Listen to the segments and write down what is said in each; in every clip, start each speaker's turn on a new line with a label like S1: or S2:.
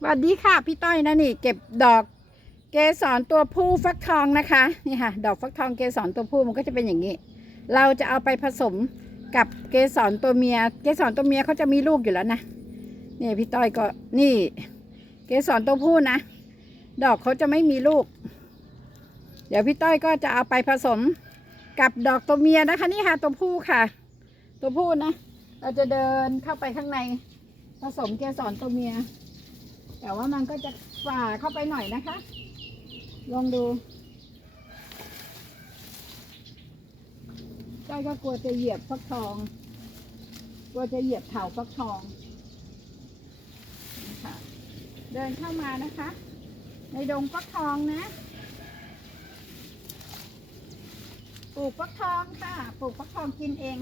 S1: สวัสดีค่ะพี่ต้อยนะนี่ เก็บดอกเกสรตัวผู้ฟักทองนะคะนี่ค่ะ ดอกฟักทองเกสรตัวผู้มันก็จะเป็นอย่างนี้ เราจะเอาไปผสมกับเกสรตัวเมีย เกสรตัวเมียเขาจะมีลูกอยู่แล้วนะนี่พี่ต้อยก็นี่ เกสรตัวผู้นะ ดอกเขาจะไม่มีลูก เดี๋ยวพี่ต้อยก็จะเอาไปผสมกับดอกตัวเมียนะคะนี่ค่ะตัวผู้ค่ะ ตัวผู้นะ เราจะเดินเข้าไปข้างในผสมเกสรตัวเมีย แต่ว่ามันก็จะฝ่าเข้าไปหน่อยนะคะ ลองดูจ้อยก็กลัวจะเหยียบฟักทอง กลัวจะเหยียบเถาฟักทองนะคะเดินเข้ามานะคะ ในดงฟักทองนะ ปลูกฟักทองค่ะ ปลูกฟักทองกินเอง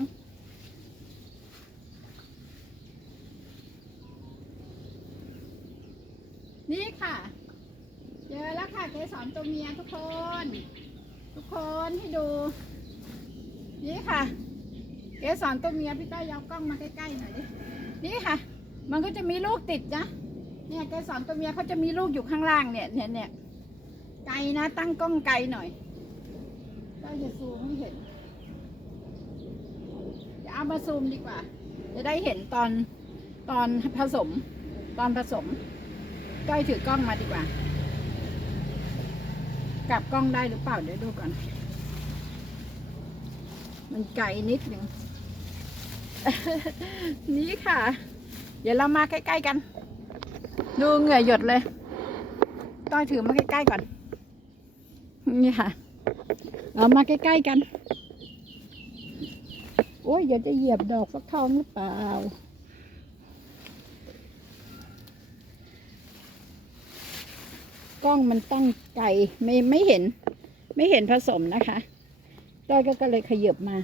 S1: นี่ค่ะ เจอแล้วค่ะเกสรตัวเมียทุกคน ทุกคนให้ดู นี่ค่ะ เกสรตัวเมียพี่ต้อยยาวกล้องมาใกล้ๆหน่อยดิ นี่ค่ะ มันก็จะมีลูกติดนะ เนี่ยเกสรตัวเมียเขาจะมีลูกอยู่ข้างล่างเนี่ยเนี่ยเนี่ยไกลนะตั้งกล้องไกลหน่อยต้อยจะซูมให้เห็นเดี๋ยวเอามาซูมดีกว่า จะได้เห็นตอนตอนผสม ตอนผสม ก้อยถือกล้องมาดีกว่า กลับกล้องได้หรือเปล่าเดี๋ยวดูก่อน มันไกลนิดหนึ่ง นี่ค่ะ เดี๋ยวเรามาใกล้ๆกัน ดูเหงื่อหยดเลย ต้อยถือมาใกล้ๆก่อน นี่ค่ะ เรามาใกล้ๆกัน โอ้ยเดี๋ยวจะเหยียบดอกฟักทองหรือเปล่า กล้องมันตั้งไกลไม่ไม่เห็น ไม่เห็นผสมนะคะต้อยก็ก็เลยขยับมา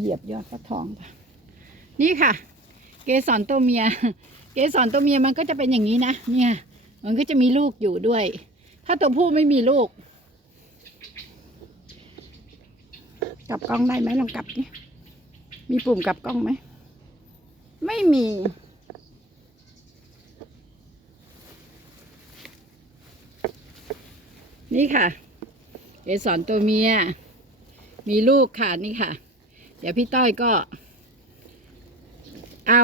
S1: เหยียบยอดฟักทองค่ะนี่ค่ะ เกสรตัวเมีย เกสรตัวเมียมันก็จะเป็นอย่างนี้นะเนี่ย มันก็จะมีลูกอยู่ด้วย ถ้าตัวผู้ไม่มีลูก กลับกล้องได้ไหมลองกลับนี่มีปุ่มกลับกล้องไหม ไม่มี นี่ค่ะเกสรตัวเมีย มีลูกค่ะนี่ค่ะ เดี๋ยวพี่ต้อยก็ เอา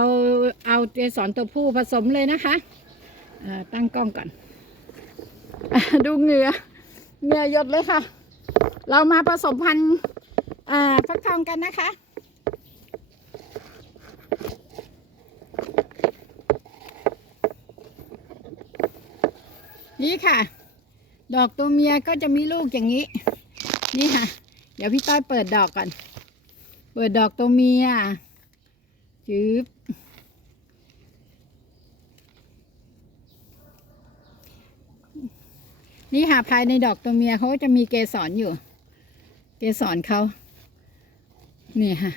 S1: เอาเกสรตัวผู้ผสมเลยนะคะตั้งกล้องก่อน ดูเหงื่อเหงื่อหยดเลยค่ะ เรามาผสมพันธุ์ฟักทองกันนะคะนี่ค่ะ ดอกตัวเมียก็จะมีลูกอย่างนี้ นี่ค่ะ เดี๋ยวพี่ต้อยเปิดดอกก่อน เปิดดอกตัวเมียจืบนี่ค่ะภายในดอกตัวเมียเขาจะมีเกสรอยู่ เกสรเขานี่ค่ะ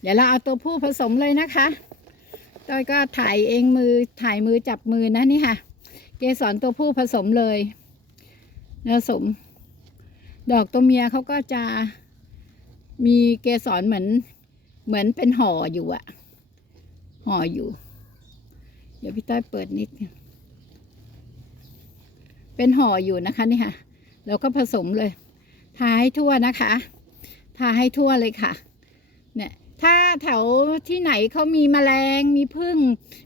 S1: เดี๋ยวเราเอาตัวผู้ผสมเลยนะคะต้อยก็ถ่ายเองมือถ่ายมือจับมือนะนี่ค่ะ เกสรตัวผู้ผสมเลย ผสม ดอกตัวเมียเขาก็จะมีเกสรเหมือน เหมือนเป็นห่ออยู่อะห่ออยู่ เดี๋ยวพี่ต้อยเปิดนิด เป็นห่ออยู่นะคะนี่ค่ะ แล้วก็ผสมเลย ทาให้ทั่วนะคะ ทาให้ทั่วเลยค่ะ เนี่ย ถ้าแถวที่ไหนเขามีแมลง มีพึ่ง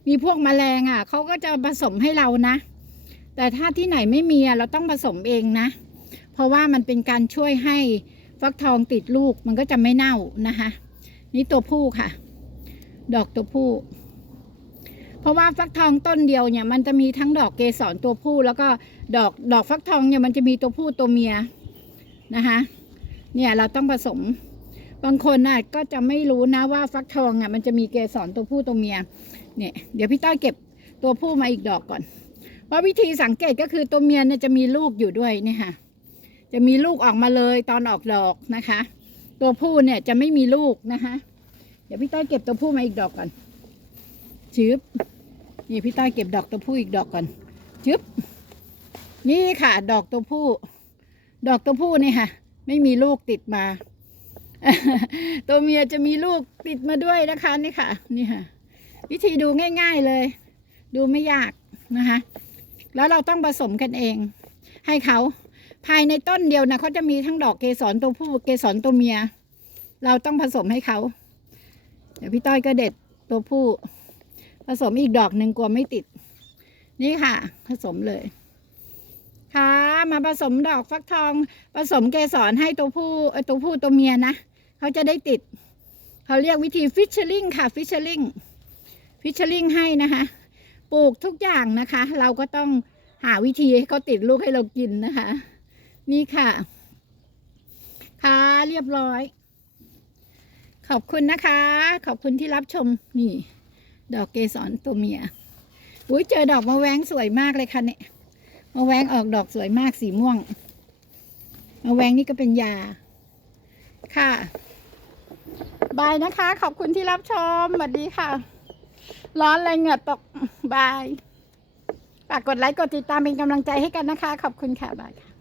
S1: มีพวกแมลงอะ เขาก็จะผสมให้เรานะ แต่ถ้าที่ไหนไม่มีเราต้องผสมเองนะ เพราะว่ามันเป็นการช่วยให้ฟักทองติดลูกมันก็จะไม่เน่านะคะ นี่ตัวผู้ค่ะ ดอกตัวผู้ เพราะว่าฟักทองต้นเดียวเนี่ยมันจะมีทั้งดอกเกสรตัวผู้ แล้วก็ดอกดอกฟักทองเนี่ยมันจะมีตัวผู้ตัวเมียนะคะเนี่ยเราต้องผสม บางคนน่ะก็จะไม่รู้นะว่าฟักทองอะมันจะมีเกสรตัวผู้ตัวเมีย เนี่ย เดี๋ยวพี่ต้อยเก็บตัวผู้มาอีกดอกก่อน ราะวิธีสังเกตก็คือตัวเมียเนี่ยจะมีลูกอยู่ด้วยเนี่ยค่ะ จะมีลูกออกมาเลยตอนออกดอกนะคะ ตัวผู้เนี่ยจะไม่มีลูกนะคะ เดี๋ยวพี่ต้อยเก็บตัวผู้มาอีกดอกก่อนชึบนี่พี่ต้อยเก็บดอกตัวผู้อีกดอกก่อนชึบนี่ค่ะ ดอกตัวผู้ ดอกตัวผู้นี่ค่ะ ไม่มีลูกติดมา ตัวเมียจะมีลูกติดมาด้วยนะคะนี่ค่ะ นี่ค่ะ วิธีดูง่าย ๆเลย ดูไม่ยากนะคะ แล้วเราต้องผสมกันเอง ให้เขาภายในต้นเดียวนะเขาจะมีทั้งดอกเกสรตัวผู้เกสรตัวเมีย เราต้องผสมให้เขาเดี๋ยวพี่ต้อยก็เด็ดตัวผู้ ผสมอีกดอกหนึ่งกลัวไม่ติด นี่ค่ะ ผสมเลยค่ะมาผสมดอกฟักทอง ผสมเกสรให้ตัวผู้ตัวผู้ตัวเมียนะเขาจะได้ติดเขาเรียกวิธีฟิชเชอร์ลิงค่ะฟิชเชอร์ลิงฟิชเชอร์ลิงให้นะคะ ปลูกทุกอย่างนะคะ เราก็ต้องหาวิธีให้เขาติดลูกให้เรากินนะคะ นี่ค่ะ ค่ะเรียบร้อย ขอบคุณนะคะ ขอบคุณที่รับชมนี่ ดอกเกสรตัวเมียอุ้ยเจอดอกมะแวงสวยมากเลยค่ะเนี่ยมะแวงออกดอกสวยมากสีม่วงมะแวงนี่ก็เป็นยา ค่ะบายนะคะ ขอบคุณที่รับชมสวัสดีค่ะ ร้อนอะไรเหงื่อตก บายฝากกดไลค์กดติดตามเป็นกำลังใจให้กันนะคะ ขอบคุณค่ะบายค่ะ